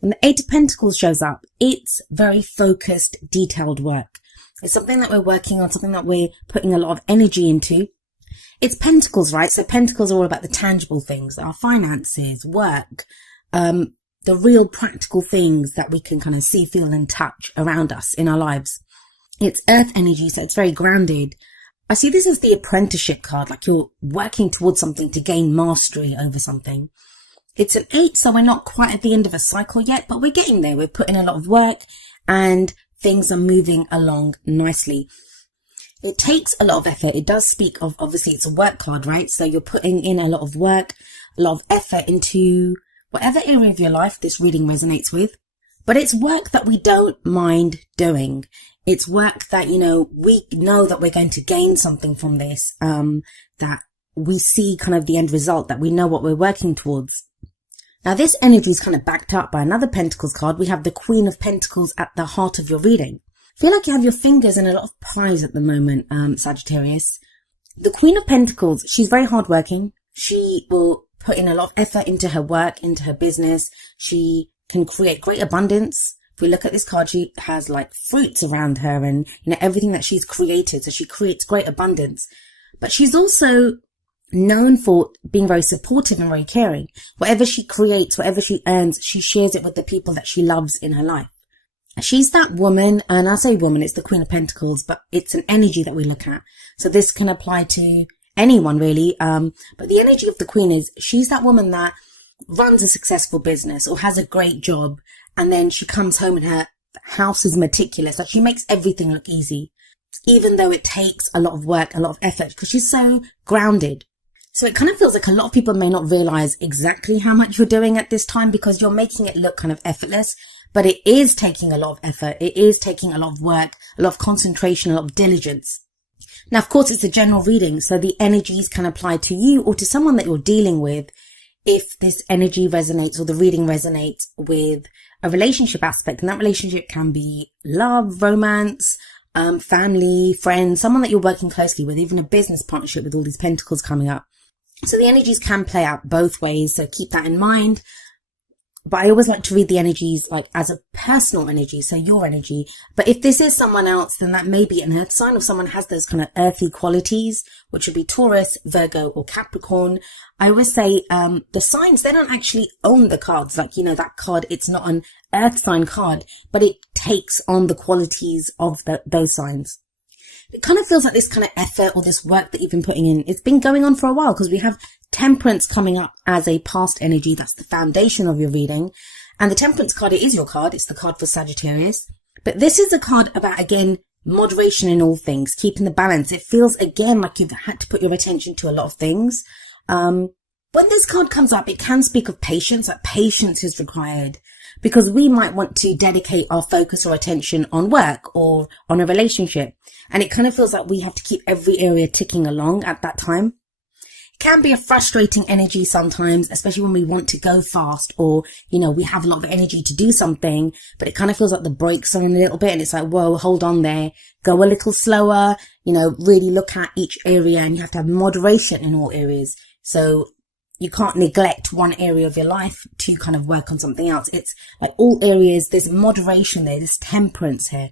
When the Eight of Pentacles shows up, it's very focused, detailed work. It's something that we're working on, something that we're putting a lot of energy into. It's Pentacles, right? So Pentacles are all about the tangible things, our finances, work, the real practical things that we can kind of see, feel and touch around us in our lives. It's earth energy, so it's very grounded. I see this as the apprenticeship card, like you're working towards something to gain mastery over something. It's an 8, so we're not quite at the end of a cycle yet, but we're getting there. We're putting a lot of work and things are moving along nicely. It takes a lot of effort. It does speak of, obviously it's a work card, right? So you're putting in a lot of work, a lot of effort into whatever area of your life this reading resonates with. But it's work that we don't mind doing. It's work that, we know that we're going to gain something from this, that we see kind of the end result, that we know what we're working towards. Now, this energy is kind of backed up by another Pentacles card. We have the Queen of Pentacles at the heart of your reading. I feel like you have your fingers in a lot of pies at the moment, Sagittarius. The Queen of Pentacles, she's very hardworking. She will put in a lot of effort into her work, into her business. She can create great abundance. If we look at this card, she has like fruits around her and, everything that she's created. So she creates great abundance. But she's also known for being very supportive and very caring. Whatever she creates, whatever she earns, she shares it with the people that she loves in her life. She's that woman, and I say woman, it's the Queen of Pentacles, but it's an energy that we look at. So this can apply to anyone really. But the energy of the Queen is she's that woman that runs a successful business or has a great job, and then she comes home and her house is meticulous. Like she makes everything look easy, even though it takes a lot of work, a lot of effort, because she's so grounded. So it kind of feels like a lot of people may not realize exactly how much you're doing at this time because you're making it look kind of effortless, but it is taking a lot of effort. It is taking a lot of work, a lot of concentration, a lot of diligence. Now, of course, it's a general reading, so the energies can apply to you or to someone that you're dealing with if this energy resonates or the reading resonates with a relationship aspect. And that relationship can be love, romance, family, friends, someone that you're working closely with, even a business partnership with all these pentacles coming up. So the energies can play out both ways, so keep that in mind. But I always like to read the energies like as a personal energy, so your energy. But if this is someone else, then that may be an earth sign, or someone has those kind of earthy qualities, which would be Taurus, Virgo, or Capricorn. I always say the signs, they don't actually own the cards. Like, that card, it's not an earth sign card, but it takes on the qualities of those signs. It kind of feels like this kind of effort or this work that you've been putting in, it's been going on for a while because we have Temperance coming up as a past energy. That's the foundation of your reading. And the Temperance card, it is your card. It's the card for Sagittarius. But this is a card about, again, moderation in all things, keeping the balance. It feels, again, like you've had to put your attention to a lot of things. When this card comes up, it can speak of patience, like patience is required because we might want to dedicate our focus or attention on work or on a relationship. And it kind of feels like we have to keep every area ticking along at that time. It can be a frustrating energy sometimes, especially when we want to go fast or, we have a lot of energy to do something, but it kind of feels like the brakes are on a little bit and it's like, whoa, hold on there, go a little slower, really look at each area, and you have to have moderation in all areas. So you can't neglect one area of your life to kind of work on something else. It's like all areas, there's moderation there, there's temperance here.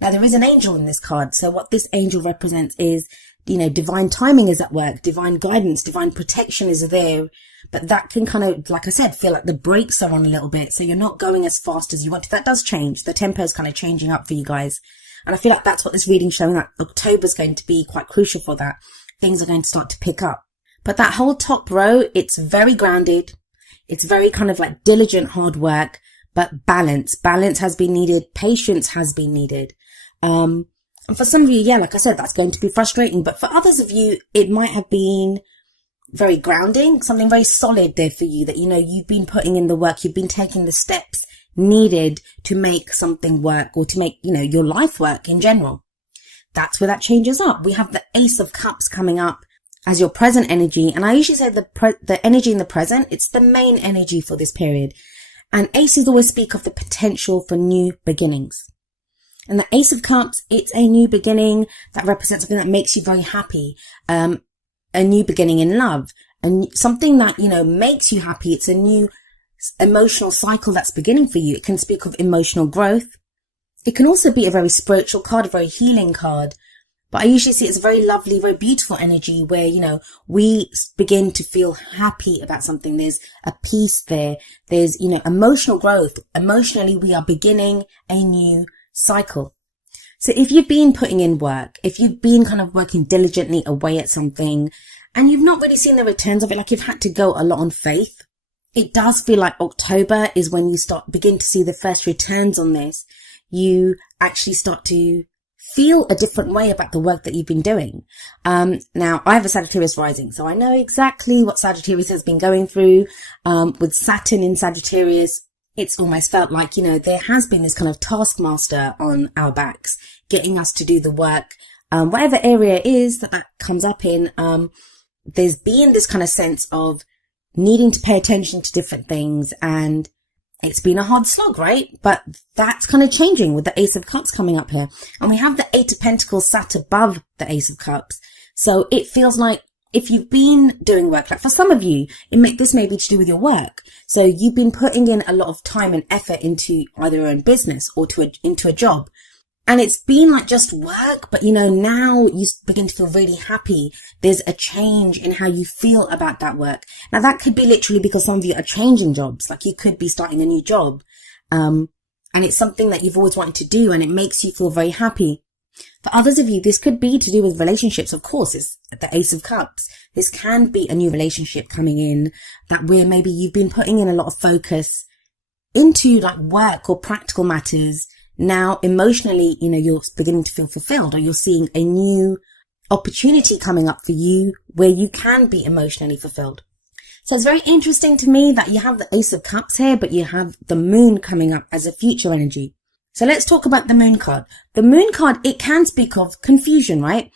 Now, there is an angel in this card. So what this angel represents is, divine timing is at work, divine guidance, divine protection is there. But that can kind of, like I said, feel like the brakes are on a little bit. So you're not going as fast as you want to. That does change. The tempo is kind of changing up for you guys. And I feel like that's what this reading's showing up. October's going to be quite crucial for that. Things are going to start to pick up. But that whole top row, it's very grounded. It's very kind of like diligent, hard work, but balance. Balance has been needed. Patience has been needed. And for some of you, like I said, that's going to be frustrating. But for others of you, it might have been very grounding, something very solid there for you that, you've been putting in the work. You've been taking the steps needed to make something work or to make, your life work in general. That's where that changes up. We have the Ace of Cups coming up as your present energy. And I usually say the energy in the present, it's the main energy for this period. And aces always speak of the potential for new beginnings. And the Ace of Cups, it's a new beginning that represents something that makes you very happy. A new beginning in love, and something that, makes you happy. It's a new emotional cycle that's beginning for you. It can speak of emotional growth. It can also be a very spiritual card, a very healing card. But I usually see it's a very lovely, very beautiful energy where, we begin to feel happy about something. There's a peace there. There's, emotional growth. Emotionally, we are beginning a new cycle. So if you've been putting in work, if you've been kind of working diligently away at something and you've not really seen the returns of it, like you've had to go a lot on faith, it does feel like October is when you begin to see the first returns on this. You actually start to feel a different way about the work that you've been doing. Now I have a Sagittarius rising, so I know exactly what Sagittarius has been going through. With Saturn in Sagittarius, it's almost felt like, there has been this kind of taskmaster on our backs, getting us to do the work. Whatever area it is that comes up in, there's been this kind of sense of needing to pay attention to different things, and it's been a hard slog, right? But that's kind of changing with the Ace of Cups coming up here. And we have the Eight of Pentacles sat above the Ace of Cups. So it feels like if you've been doing work, like for some of you, this may be to do with your work. So you've been putting in a lot of time and effort into either your own business or into a job. And it's been like just work, but now you begin to feel really happy. There's a change in how you feel about that work. Now that could be literally because some of you are changing jobs, like you could be starting a new job. And it's something that you've always wanted to do and it makes you feel very happy. For others of you, this could be to do with relationships. Of course, it's the Ace of Cups. This can be a new relationship coming in that where maybe you've been putting in a lot of focus into like work or practical matters. Now, emotionally, you're beginning to feel fulfilled, or you're seeing a new opportunity coming up for you where you can be emotionally fulfilled. So it's very interesting to me that you have the Ace of Cups here, but you have the Moon coming up as a future energy. So let's talk about the Moon card. The Moon card, it can speak of confusion, right?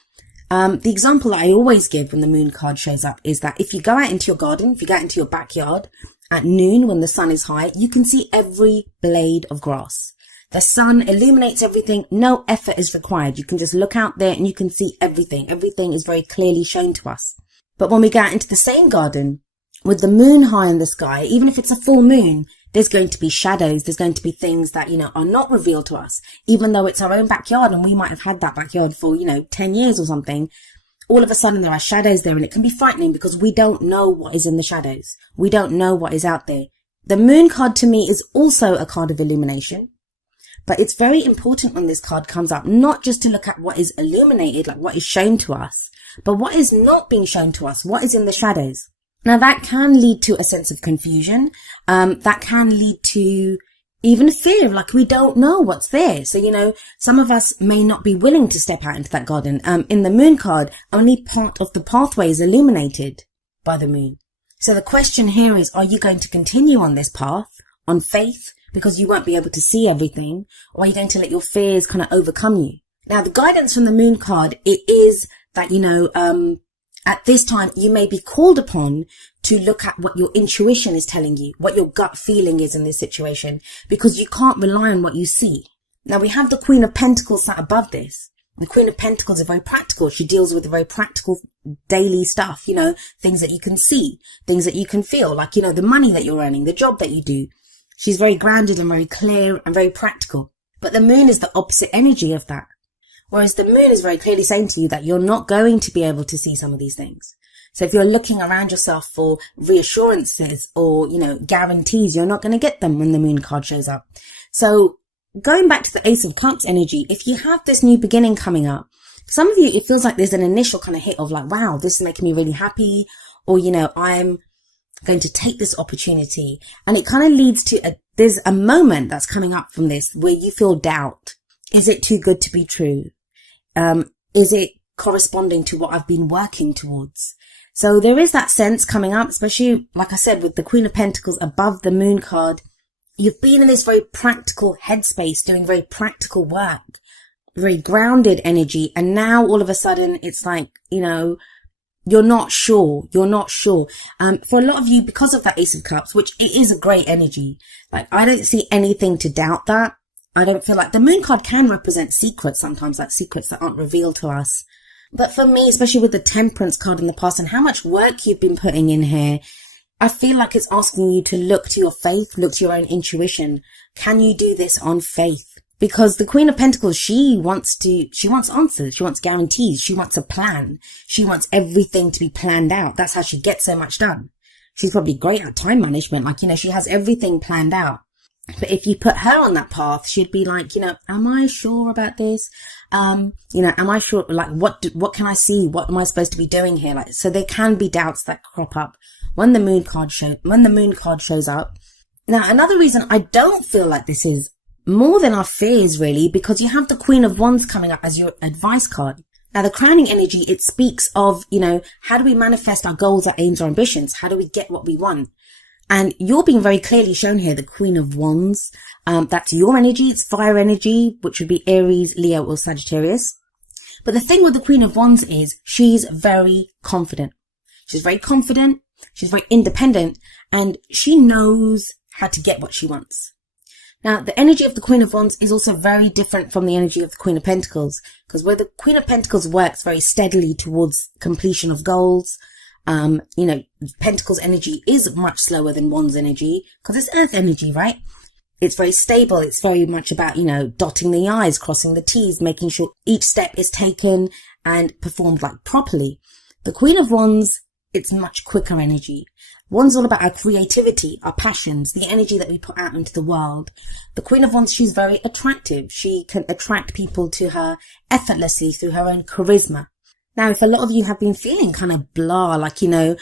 The example that I always give when the Moon card shows up is that if you go out into your garden, if you go out into your backyard at noon when the sun is high, you can see every blade of grass. The sun illuminates everything. No effort is required. You can just look out there and you can see everything. Everything is very clearly shown to us. But when we go out into the same garden with the moon high in the sky, even if it's a full moon, there's going to be shadows. There's going to be things that, are not revealed to us, even though it's our own backyard and we might have had that backyard for, 10 years or something. All of a sudden there are shadows there and it can be frightening because we don't know what is in the shadows. We don't know what is out there. The Moon card to me is also a card of illumination. But it's very important when this card comes up, not just to look at what is illuminated, like what is shown to us, but what is not being shown to us, what is in the shadows. Now that can lead to a sense of confusion. That can lead to even fear, like we don't know what's there. So, some of us may not be willing to step out into that garden. In the Moon card, only part of the pathway is illuminated by the moon. So the question here is, are you going to continue on this path on faith? Because you won't be able to see everything, or are you going to let your fears kind of overcome you? Now, the guidance from the Moon card, it is that, at this time, you may be called upon to look at what your intuition is telling you, what your gut feeling is in this situation, because you can't rely on what you see. Now, we have the Queen of Pentacles sat above this. The Queen of Pentacles is very practical. She deals with the very practical daily stuff, things that you can see, things that you can feel, like, the money that you're earning, the job that you do. She's very grounded and very clear and very practical. But the moon is the opposite energy of that. Whereas the moon is very clearly saying to you that you're not going to be able to see some of these things. So if you're looking around yourself for reassurances or, guarantees, you're not going to get them when the Moon card shows up. So going back to the Ace of Cups energy, if you have this new beginning coming up, some of you, it feels like there's an initial kind of hit of like, wow, this is making me really happy. Or, I'm going to take this opportunity, and it kind of leads to there's a moment that's coming up from this where you feel doubt. Is it too good to be true? Is it corresponding to what I've been working towards? So there is that sense coming up, especially like I said, with the Queen of Pentacles above the Moon card. You've been in this very practical headspace, doing very practical work, very grounded energy, and now all of a sudden it's like, you're not sure. For a lot of you, because of that Ace of Cups, which it is a great energy, like I don't see anything to doubt that. I don't feel like the Moon card can represent secrets sometimes, like secrets that aren't revealed to us. But for me, especially with the Temperance card in the past and how much work you've been putting in here, I feel like it's asking you to look to your faith, look to your own intuition. Can you do this on faith? Because the Queen of Pentacles, she wants answers. She wants guarantees. She wants a plan. She wants everything to be planned out. That's how she gets so much done. She's probably great at time management. Like, she has everything planned out. But if you put her on that path, she'd be like, am I sure about this? Am I sure? Like, what can I see? What am I supposed to be doing here? Like, so there can be doubts that crop up when the moon card shows up. Now, another reason I don't feel like this is more than our fears, really, because you have the Queen of Wands coming up as your advice card. Now, the crowning energy, it speaks of, how do we manifest our goals, our aims, our ambitions? How do we get what we want? And you're being very clearly shown here, the Queen of Wands. That's your energy. It's fire energy, which would be Aries, Leo, or Sagittarius. But the thing with the Queen of Wands is she's very confident. She's very confident. She's very independent, and she knows how to get what she wants. Now, the energy of the Queen of Wands is also very different from the energy of the Queen of Pentacles, because where the Queen of Pentacles works very steadily towards completion of goals, Pentacles energy is much slower than Wands energy, because it's earth energy, right? It's very stable. It's very much about, dotting the I's, crossing the T's, making sure each step is taken and performed like properly. The Queen of Wands, it's much quicker energy. Wands all about our creativity, our passions, the energy that we put out into the world. The Queen of Wands, she's very attractive. She can attract people to her effortlessly through her own charisma. Now, if a lot of you have been feeling kind of blah, like, you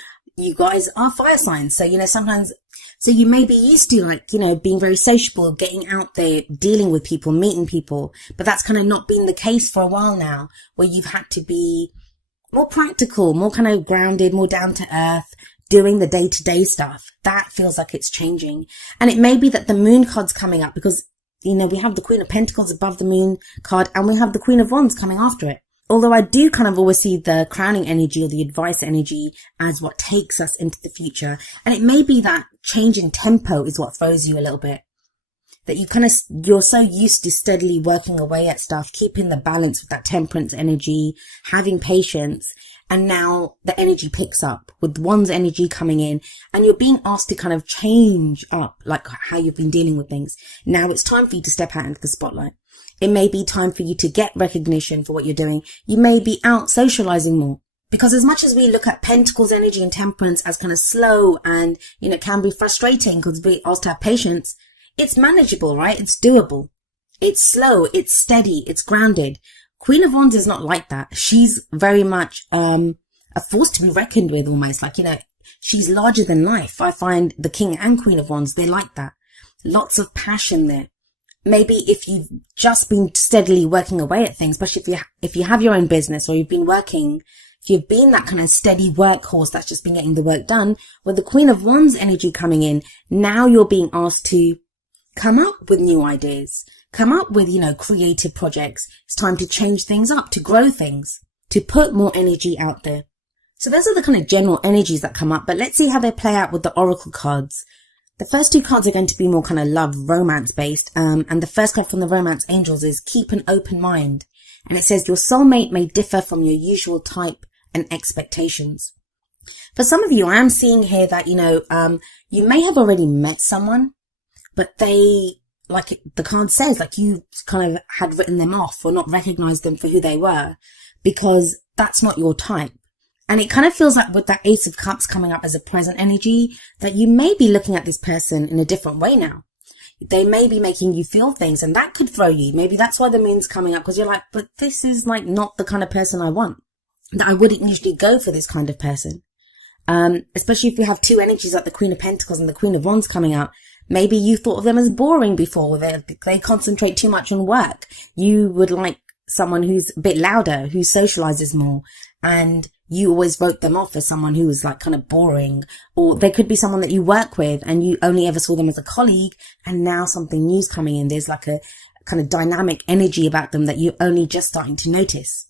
guys are fire signs. So, sometimes, so you may be used to being very sociable, getting out there, dealing with people, meeting people. But that's kind of not been the case for a while now, where you've had to be more practical, more kind of grounded, more down to earth, doing the day-to-day stuff. That feels like it's changing. And it may be that the moon card's coming up because, we have the Queen of Pentacles above the moon card and we have the Queen of Wands coming after it. Although I do kind of always see the crowning energy or the advice energy as what takes us into the future. And it may be that change in tempo is what throws you a little bit. That you're so used to steadily working away at stuff, keeping the balance with that temperance energy, having patience. And now the energy picks up with one's energy coming in and you're being asked to kind of change up like how you've been dealing with things. Now it's time for you to step out into the spotlight. It may be time for you to get recognition for what you're doing. You may be out socializing more. Because as much as we look at Pentacles energy and temperance as kind of slow and, can be frustrating because we're asked to have patience, it's manageable, right? It's doable. It's slow. It's steady. It's grounded. Queen of Wands is not like that. She's very much a force to be reckoned with almost. Like, she's larger than life. I find the King and Queen of Wands, they're like that. Lots of passion there. Maybe if you've just been steadily working away at things, especially if you have your own business or you've been working, if you've been that kind of steady workhorse that's just been getting the work done, with the Queen of Wands energy coming in, now you're being asked to come up with new ideas, come up with, creative projects. It's time to change things up, to grow things, to put more energy out there. So those are the kind of general energies that come up, but let's see how they play out with the oracle cards. The first two cards are going to be more kind of love, romance based. And the first card from the romance angels is keep an open mind. And it says your soulmate may differ from your usual type and expectations. For some of you, I am seeing here that, you may have already met someone, but they, like the card says, like you kind of had written them off or not recognized them for who they were because that's not your type. And it kind of feels like with that Ace of Cups coming up as a present energy that you may be looking at this person in a different way now. They may be making you feel things and that could throw you. Maybe that's why the moon's coming up because you're like, but this is like not the kind of person I want. That I wouldn't usually go for this kind of person. Especially if you have two energies like the Queen of Pentacles and the Queen of Wands coming out. Maybe you thought of them as boring before. They concentrate too much on work. You would like someone who's a bit louder, who socializes more. And you always wrote them off as someone who was like kind of boring. Or they could be someone that you work with and you only ever saw them as a colleague. And now something new's coming in. There's like a kind of dynamic energy about them that you're only just starting to notice.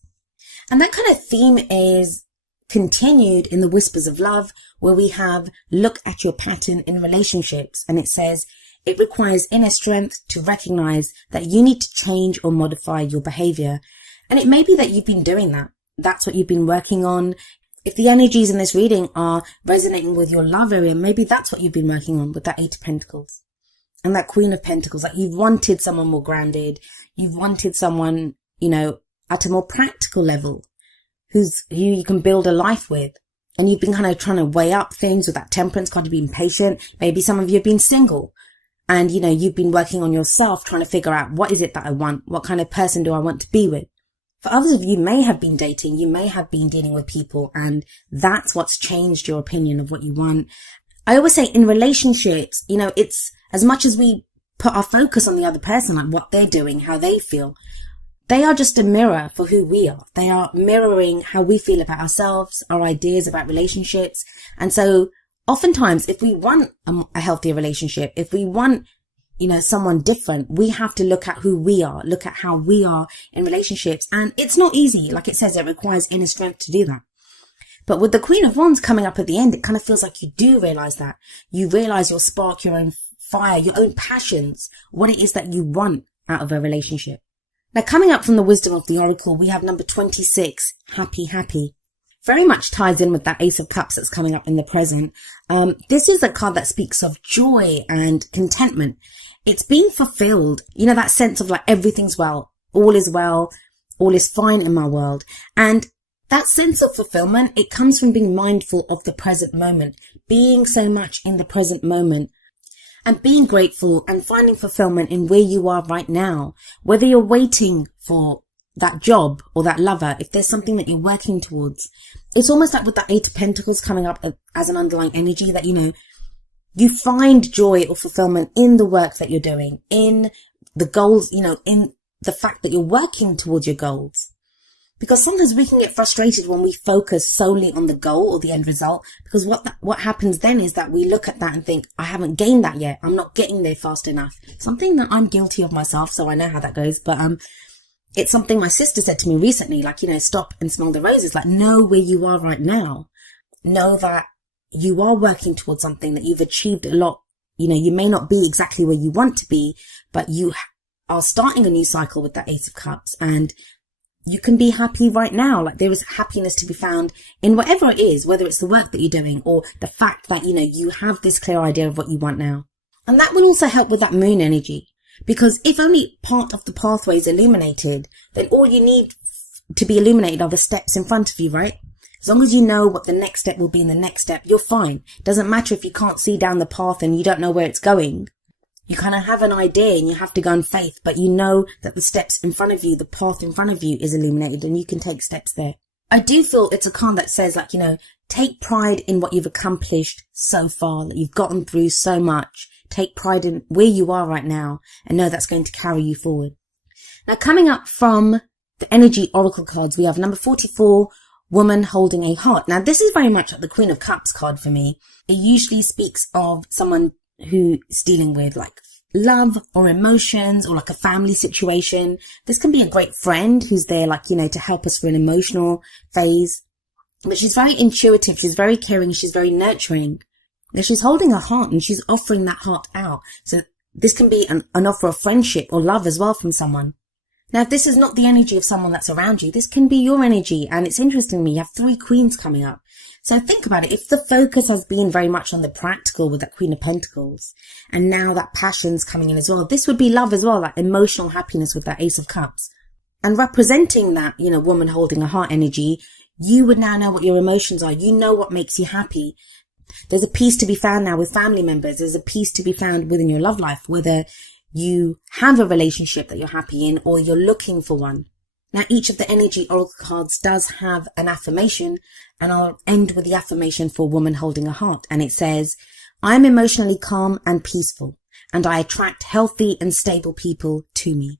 And that kind of theme is continued in the Whispers of Love, where we have look at your pattern in relationships. And it says it requires inner strength to recognize that you need to change or modify your behavior. And it may be that you've been doing that. That's what you've been working on. If the energies in this reading are resonating with your love area, maybe that's what you've been working on with that Eight of Pentacles and that Queen of Pentacles. Like, you've wanted someone more grounded. You've wanted someone, at a more practical level who you can build a life with. And you've been kind of trying to weigh up things with that Temperance card, being patient. Maybe some of you have been single and, you've been working on yourself, trying to figure out what is it that I want? What kind of person do I want to be with? For others of you may have been dating, you may have been dealing with people, and that's what's changed your opinion of what you want. I always say in relationships, it's as much as we put our focus on the other person, like what they're doing, how they feel, they are just a mirror for who we are. They are mirroring how we feel about ourselves, our ideas about relationships. And so oftentimes, if we want a healthier relationship, if we want someone different, we have to look at who we are, look at how we are in relationships. And it's not easy. Like it says, it requires inner strength to do that. But with the Queen of Wands coming up at the end, it kind of feels like you do realize that. You realize your spark, your own fire, your own passions, what it is that you want out of a relationship. Now, coming up from the wisdom of the Oracle, we have number 26, happy, happy. Very much ties in with that Ace of Cups that's coming up in the present. This is a card that speaks of joy and contentment. It's being fulfilled. That sense of like everything's well, all is fine in my world. And that sense of fulfillment, it comes from being mindful of the present moment, being so much in the present moment and being grateful and finding fulfillment in where you are right now. Whether you're waiting for that job or that lover, if there's something that you're working towards, it's almost like with that Eight of Pentacles coming up as an underlying energy that, you find joy or fulfillment in the work that you're doing, in the goals, in the fact that you're working towards your goals. Because sometimes we can get frustrated when we focus solely on the goal or the end result, because what happens then is that we look at that and think, I haven't gained that yet. I'm not getting there fast enough. Something that I'm guilty of myself, so I know how that goes. But it's something my sister said to me recently, like, stop and smell the roses. Like, know where you are right now. Know that you are working towards something, that you've achieved a lot. You may not be exactly where you want to be, but you are starting a new cycle with that Ace of Cups, and you can be happy right now. Like, there is happiness to be found in whatever it is, whether it's the work that you're doing or the fact that, you have this clear idea of what you want now. And that will also help with that moon energy, because if only part of the pathway is illuminated, then all you need to be illuminated are the steps in front of you, right? As long as you know what the next step will be in the next step, you're fine. It doesn't matter if you can't see down the path and you don't know where it's going. You kind of have an idea and you have to go on faith, but you know that the steps in front of you, the path in front of you is illuminated and you can take steps there. I do feel it's a card that says, like, take pride in what you've accomplished so far, that you've gotten through so much. Take pride in where you are right now and know that's going to carry you forward. Now, coming up from the energy oracle cards, we have number 44, woman holding a heart. Now, this is very much like the Queen of Cups card for me. It usually speaks of someone who's dealing with like love or emotions or like a family situation. This can be a great friend who's there, like, to help us for an emotional phase. But she's very intuitive. She's very caring. She's very nurturing. Now, she's holding a heart and she's offering that heart out. So this can be an offer of friendship or love as well from someone. Now, if this is not the energy of someone that's around you, this can be your energy. And it's interesting to me, you have 3 queens coming up. So think about it. If the focus has been very much on the practical with that Queen of Pentacles, and now that passion's coming in as well, this would be love as well, that emotional happiness with that Ace of Cups. And representing that, woman holding a heart energy, you would now know what your emotions are. You know what makes you happy. There's a peace to be found now with family members. There's a peace to be found within your love life, whether you have a relationship that you're happy in or you're looking for one. Now, each of the energy oracle cards does have an affirmation, and I'll end with the affirmation for woman holding a heart. And it says, I'm emotionally calm and peaceful, and I attract healthy and stable people to me.